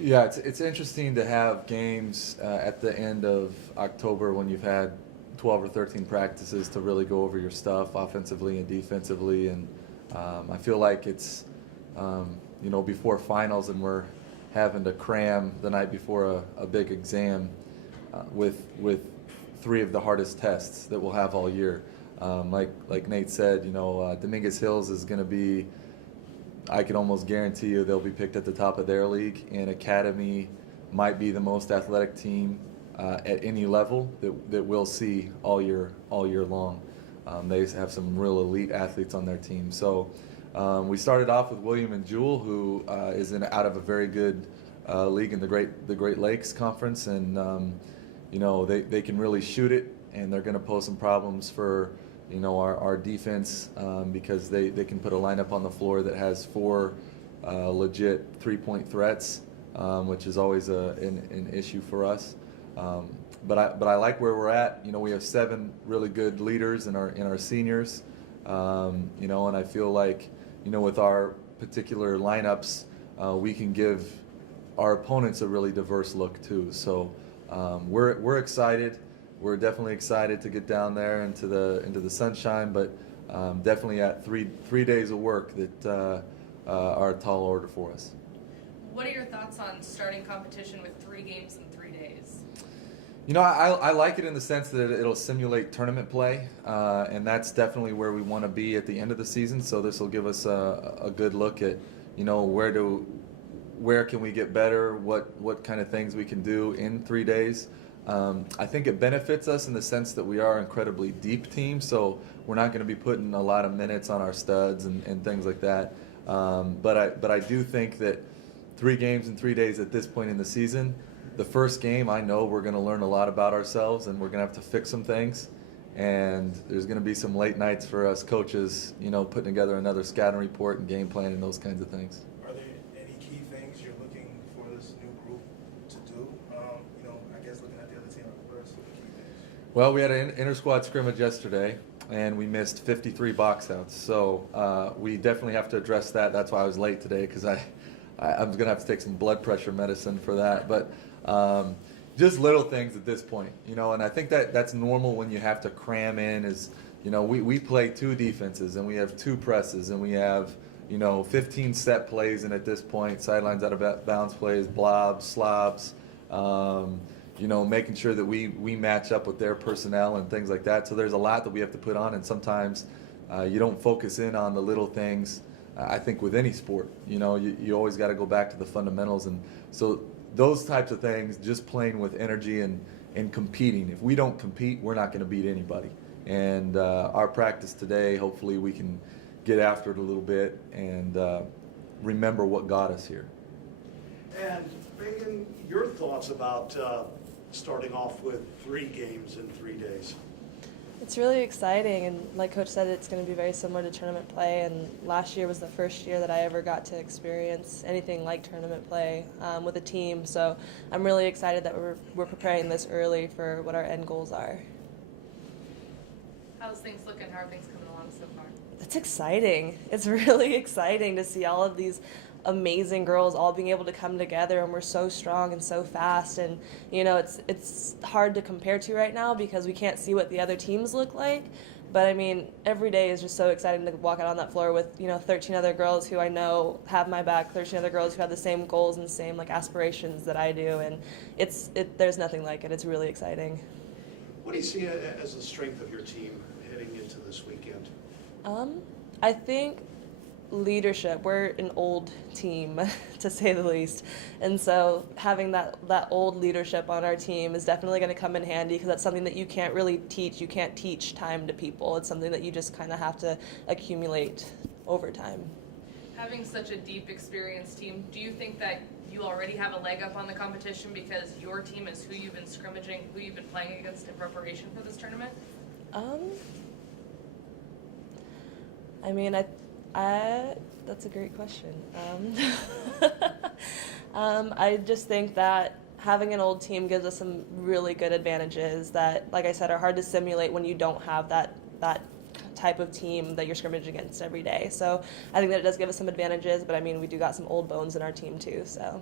Yeah, it's interesting to have games at the end of October when you've had 12 or 13 practices to really go over your stuff offensively and defensively, and I feel like it's before finals and we're having to cram the night before a big exam with three of the hardest tests that we'll have all year. Like Nate said, Dominguez Hills is going to be, I can almost guarantee you they'll be picked at the top of their league, and Academy might be the most athletic team at any level that we'll see all year long. They have some real elite athletes on their team. So we started off with William and Jewel, who is out of a very good league in the Great Lakes Conference, and they can really shoot it, and they're going to pose some problems for our defense because they can put a lineup on the floor that has four legit three-point threats, which is always an issue for us. But I like where we're at. We have seven really good leaders in our seniors, and I feel like with our particular lineups, we can give our opponents a really diverse look too. So we're excited. We're definitely excited to get down there into the sunshine, but definitely at three days of work that are a tall order for us. What are your thoughts on starting competition with 3 games in 3 days? I like it in the sense that it'll simulate tournament play, and that's definitely where we want to be at the end of the season. So this will give us a good look at where can we get better, what kind of things we can do in 3 days. I think it benefits us in the sense that we are an incredibly deep team, so we're not going to be putting a lot of minutes on our studs and things like that. But I do think that 3 games in 3 days at this point in the season, the first game, I know we're going to learn a lot about ourselves, and we're going to have to fix some things. And there's going to be some late nights for us coaches, putting together another scouting report and game plan and those kinds of things. Are there any key things you're looking for this new group to do? I guess looking at the other team, what are some key things? Well, we had an inter-squad scrimmage yesterday, and we missed 53 box outs. So we definitely have to address that. That's why I was late today, because I'm going to have to take some blood pressure medicine for that. But just little things at this point, and I think that's normal when you have to cram in is, we play 2 defenses, and we have 2 presses, and we have, 15 set plays, and at this point, sidelines out of bounds plays, blobs, slobs, making sure that we match up with their personnel and things like that. So there's a lot that we have to put on, and sometimes you don't focus in on the little things. I think with any sport, you always got to go back to the fundamentals, and so those types of things, just playing with energy and competing. If we don't compete, we're not going to beat anybody. And our practice today, hopefully we can get after it a little bit and remember what got us here. And Megan, your thoughts about starting off with 3 games in 3 days? It's really exciting, and like Coach said, it's going to be very similar to tournament play, and last year was the first year that I ever got to experience anything like tournament play with a team, so I'm really excited that we're preparing this early for what our end goals are. How's things looking? How are things coming along so far? It's exciting. It's really exciting to see all of these amazing girls all being able to come together, and we're so strong and so fast, and it's hard to compare to right now because we can't see what the other teams look like, but I mean every day is just so exciting to walk out on that floor with 13 other girls who I know have my back, 13 other girls who have the same goals and the same aspirations that I do, and there's nothing like it. It's really exciting. What do you see as the strength of your team heading into this weekend? I think leadership. We're an old team, to say the least, and so having that old leadership on our team is definitely going to come in handy, because that's something that you can't really teach. You can't teach time to people. It's something that you just kind of have to accumulate over time. Having such a deep, experienced team, do you think that you already have a leg up on the competition because your team is who you've been scrimmaging, who you've been playing against in preparation for this tournament? That's a great question. I just think that having an old team gives us some really good advantages that, like I said, are hard to simulate when you don't have that type of team that you're scrimmaging against every day. So I think that it does give us some advantages, but I mean, we do got some old bones in our team too, so.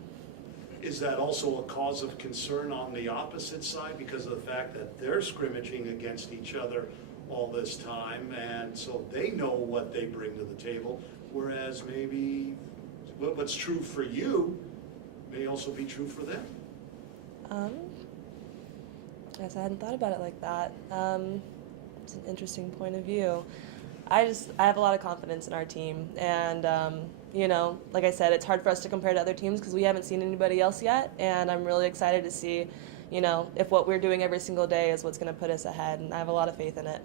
Is that also a cause of concern on the opposite side because of the fact that they're scrimmaging against each other all this time, and so they know what they bring to the table, whereas maybe what's true for you may also be true for them? I guess I hadn't thought about it like that. It's an interesting point of view. I have a lot of confidence in our team, and you know, like I said, it's hard for us to compare to other teams because we haven't seen anybody else yet, and I'm really excited to see, you know, if what we're doing every single day is what's going to put us ahead, and I have a lot of faith in it.